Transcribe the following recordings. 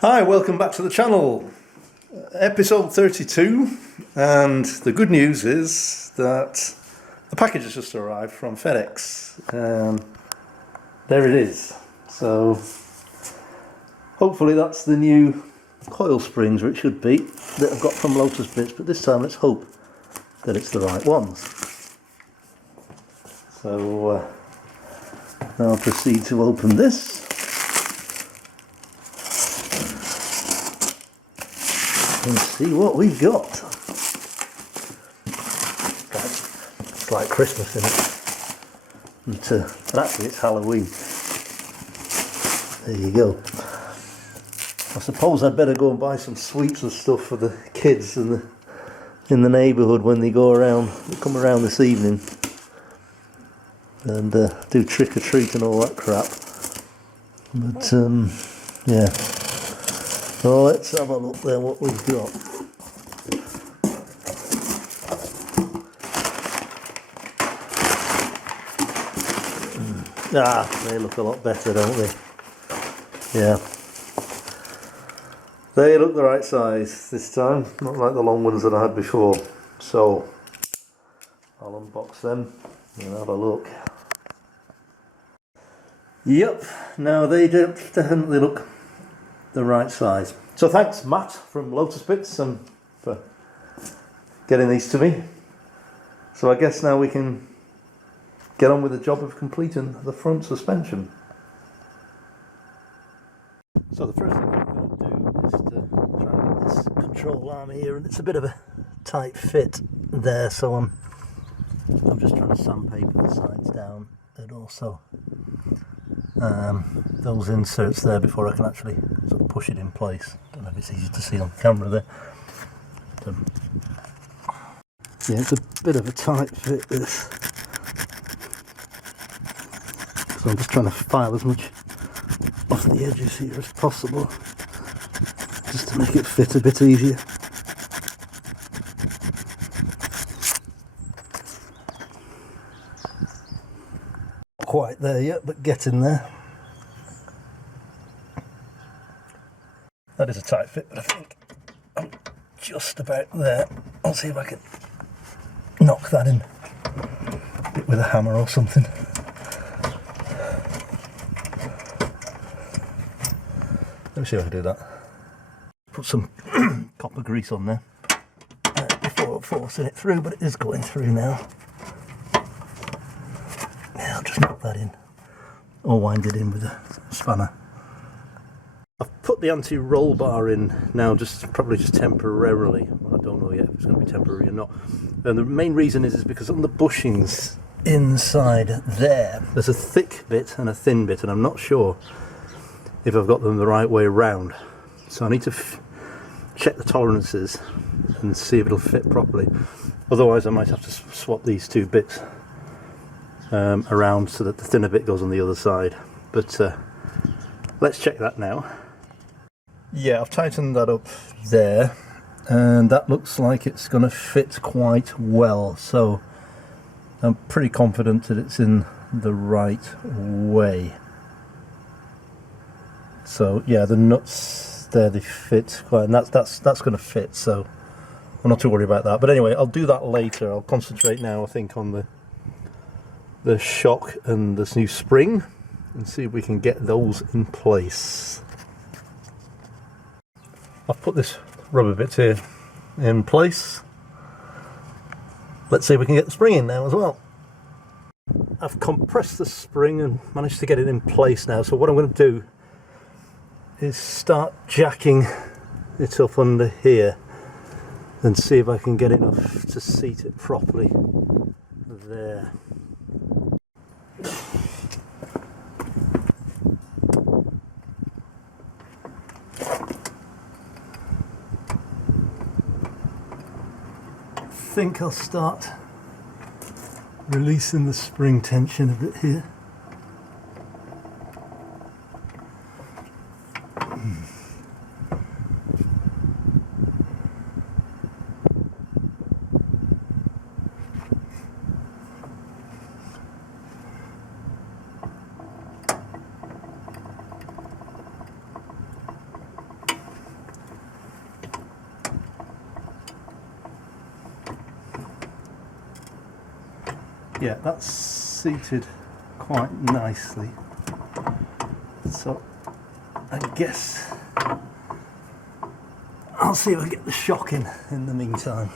Hi, welcome back to the channel. Episode 32, and the good news is that the package has just arrived from FedEx. There it is. So hopefully that's the new coil springs, or it should be, that I've got from Lotus Bits, but this time let's hope that it's the right ones. So now I'll proceed to open this. And see what we've got. It's like Christmas, isn't it? But actually it's Halloween. There you go. I suppose I'd better go and buy some sweets and stuff for the kids in the neighbourhood when they come around this evening and do trick or treat and all that crap. But yeah. So let's have a look then what we've got. They look a lot better, don't they? Yeah. They look the right size this time, not like the long ones that I had before. So I'll unbox them and have a look. Yep, now they definitely look the right size. So thanks Matt from Lotus Bits for getting these to me. So I guess now we can get on with the job of completing the front suspension. So the first thing I'm going to do is to try and get this control arm here, and it's a bit of a tight fit there, so I'm just trying to sandpaper the sides down and also those inserts there before I can actually sort of push it in place. Don't know if it's easy to see on camera there. Yeah, it's a bit of a tight fit, this. So I'm just trying to file as much off the edges here as possible, just to make it fit a bit easier. Not quite there yet, but getting there. That is a tight fit, but I think I'm just about there. I'll see if I can knock that in a bit with a hammer or something. Let me see if I can do that. Put some copper grease on there before forcing it through, but it is going through now. Yeah, I'll just knock that in, or wind it in with a spanner. I've put the anti-roll bar in now, probably just temporarily. Well, I don't know yet if it's going to be temporary or not. And the main reason is because on the bushings inside there's a thick bit and a thin bit, and I'm not sure if I've got them the right way around. So I need to check the tolerances and see if it'll fit properly. Otherwise I might have to swap these two bits around so that the thinner bit goes on the other side. But let's check that now. Yeah, I've tightened that up there, and that looks like it's going to fit quite well. So I'm pretty confident that it's in the right way. So yeah, the nuts there, they fit quite, and that's going to fit, so I'm not too worried about that. But anyway, I'll do that later. I'll concentrate now, I think, on the shock and this new spring, and see if we can get those in place. I've put this rubber bit here in place. Let's see if we can get the spring in now as well. I've compressed the spring and managed to get it in place now. So what I'm going to do is start jacking it up under here and see if I can get enough to seat it properly there. I think I'll start releasing the spring tension a bit here. yeah, that's seated quite nicely. So I guess I'll see if I get the shock in the meantime.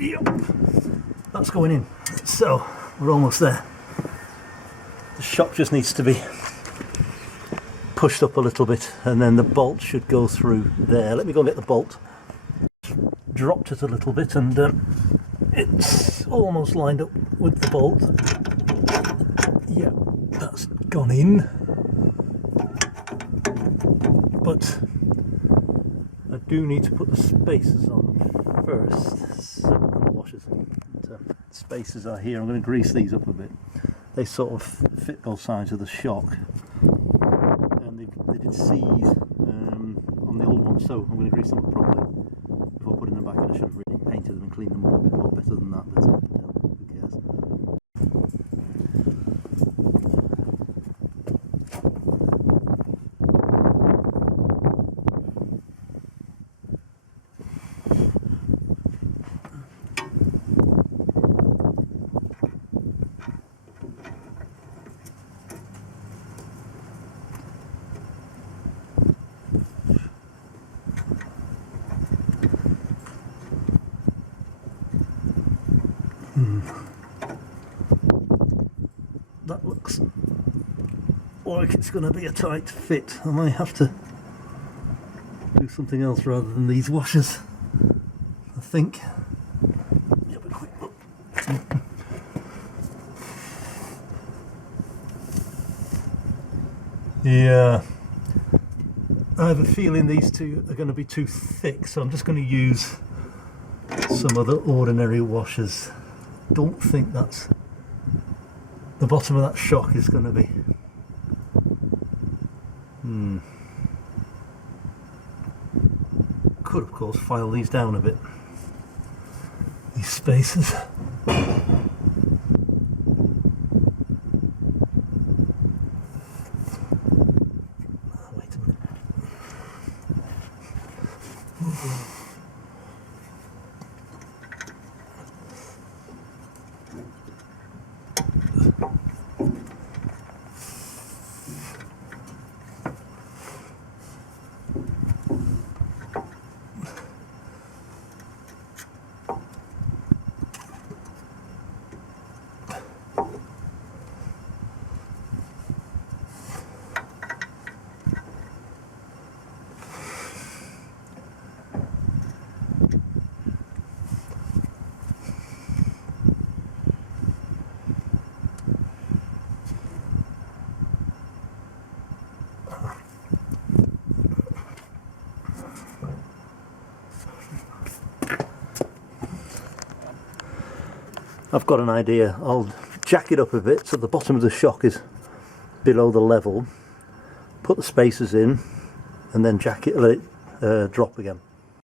Yep, that's going in. So we're almost there. The shock just needs to be pushed up a little bit, and then the bolt should go through there. Let me go and get the bolt. Dropped it a little bit, and it's almost lined up with the bolt. Yeah, that's gone in. But I do need to put the spacers on first. So, and the washers. So, spacers are here. I'm going to grease these up a bit. They sort of fit both sides of the shock, and they did seize on the old one, so I'm going to grease them up properly before putting them back in. I should have really painted them and cleaned them up a bit more better than that, but who cares. That looks like it's going to be a tight fit. I might have to do something else rather than these washers, I think. Have a quick look. Yeah, I have a feeling these two are going to be too thick, so I'm just going to use some other ordinary washers. Don't think that's the bottom of that shock is going to be. Could of course file these down a bit, these spacers. Wait a minute. I've got an idea. I'll jack it up a bit so the bottom of the shock is below the level, put the spacers in, and then jack it, let it drop again.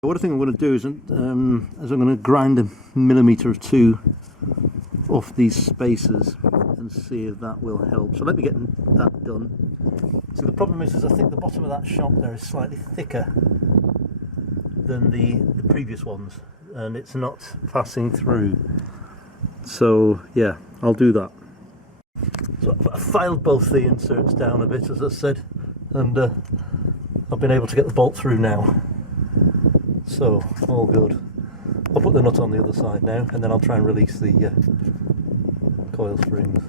What I think I'm going to do is, I'm going to grind a millimetre or two off these spacers and see if that will help. So let me get that done. So the problem is I think the bottom of that shock there is slightly thicker than the previous ones, and it's not passing through. So yeah, I'll do that. So I filed both the inserts down a bit, as I said, and I've been able to get the bolt through now. So all good. I'll put the nut on the other side now, and then I'll try and release the coil springs.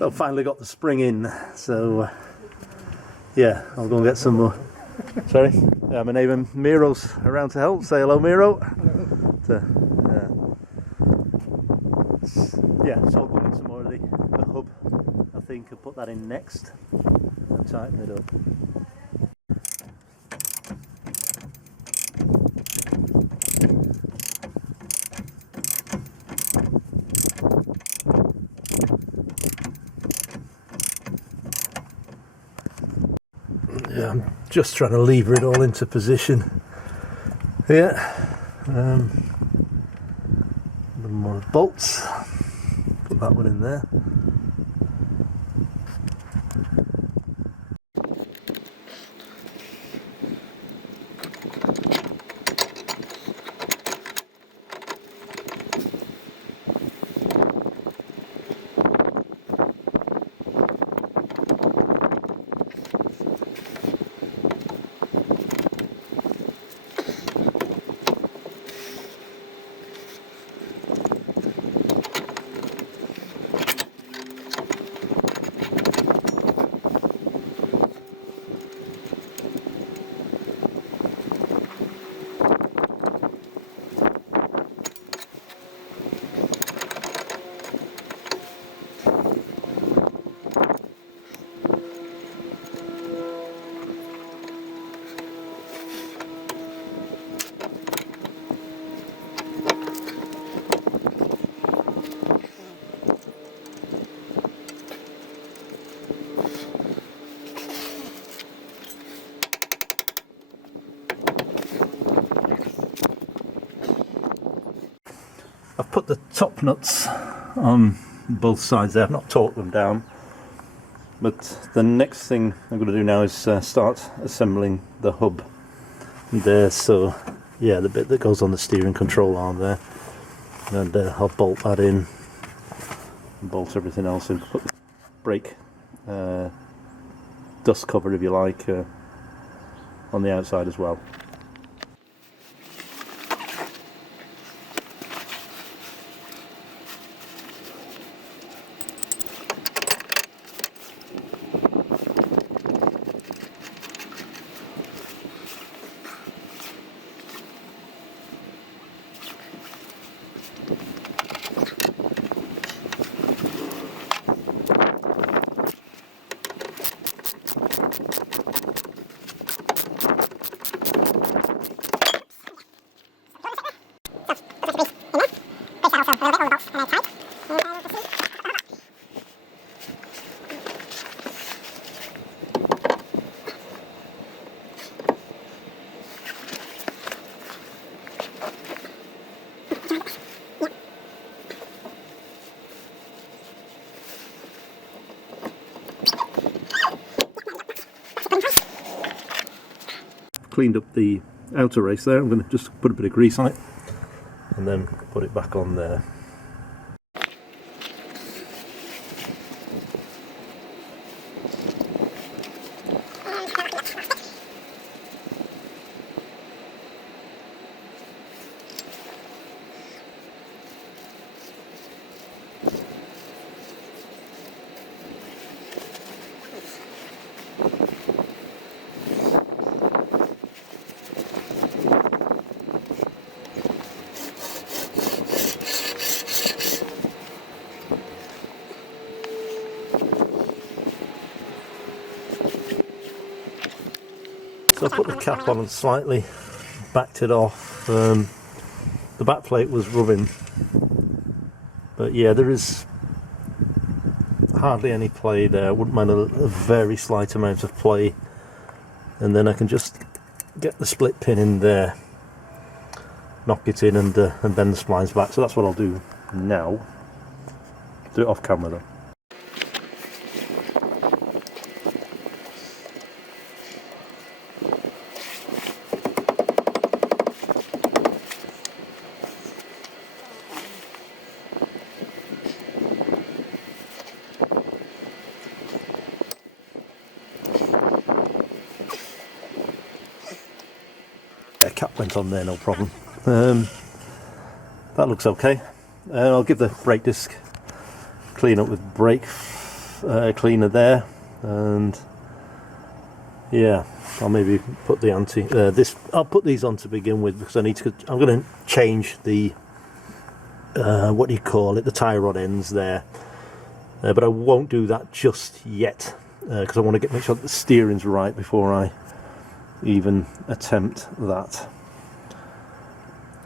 I've finally got the spring in, so yeah, I'll go and get some more. Sorry, yeah, my neighbour Miro's around to help. Say hello, Miro. Yeah, so I'll go and get some more of the hub. I think I'll put that in next and tighten it up. Yeah, I'm just trying to lever it all into position. Yeah, more bolts. Put that one in there. I've put the top nuts on both sides there. I've not torqued them down, but the next thing I'm going to do now is start assembling the hub there. So yeah, the bit that goes on the steering control arm there, and I'll bolt that in and bolt everything else in. Put the brake dust cover, if you like, on the outside as well. Cleaned up the outer race there. I'm going to just put a bit of grease on it and then put it back on there. So I put the cap on and slightly backed it off. The back plate was rubbing, but yeah, there is hardly any play there. I wouldn't mind a very slight amount of play, and then I can just get the split pin in there, knock it in, and bend the splines back. So that's what I'll do now. Do it off camera though. Yeah, cap went on there, no problem. That looks okay. I'll give the brake disc clean up with brake cleaner there, and yeah, I'll maybe put the I'll put these on to begin with, because I need to. I'm going to change the what do you call it? The tie rod ends there, but I won't do that just yet because I want to make sure that the steering's right before I even attempt that.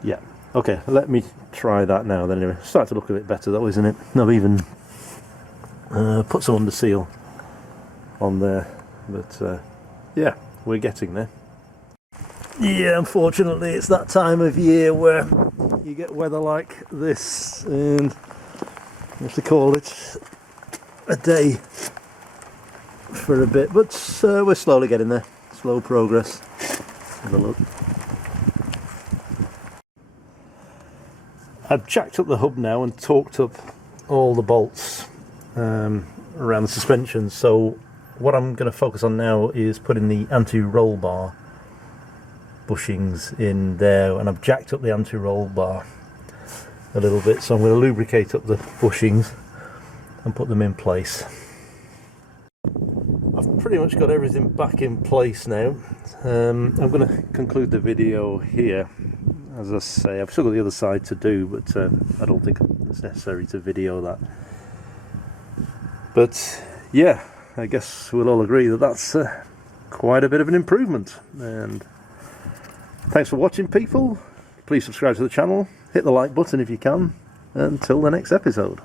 Yeah, okay, let me try that now then. Anyway, starting to look a bit better though, isn't it? I've even put some under seal on there, but yeah, we're getting there. Yeah, unfortunately it's that time of year where you get weather like this, and you have to call it a day for a bit, but we're slowly getting there. Slow progress. Have a look. I've jacked up the hub now and torqued up all the bolts around the suspension, so what I'm going to focus on now is putting the anti-roll bar bushings in there, and I've jacked up the anti-roll bar a little bit, so I'm going to lubricate up the bushings and put them in place. I've pretty much got everything back in place now. I'm going to conclude the video here. As I say, I've still got the other side to do, but I don't think it's necessary to video that. But yeah, I guess we'll all agree that that's quite a bit of an improvement. And thanks for watching, people. Please subscribe to the channel, hit the like button if you can. Until the next episode.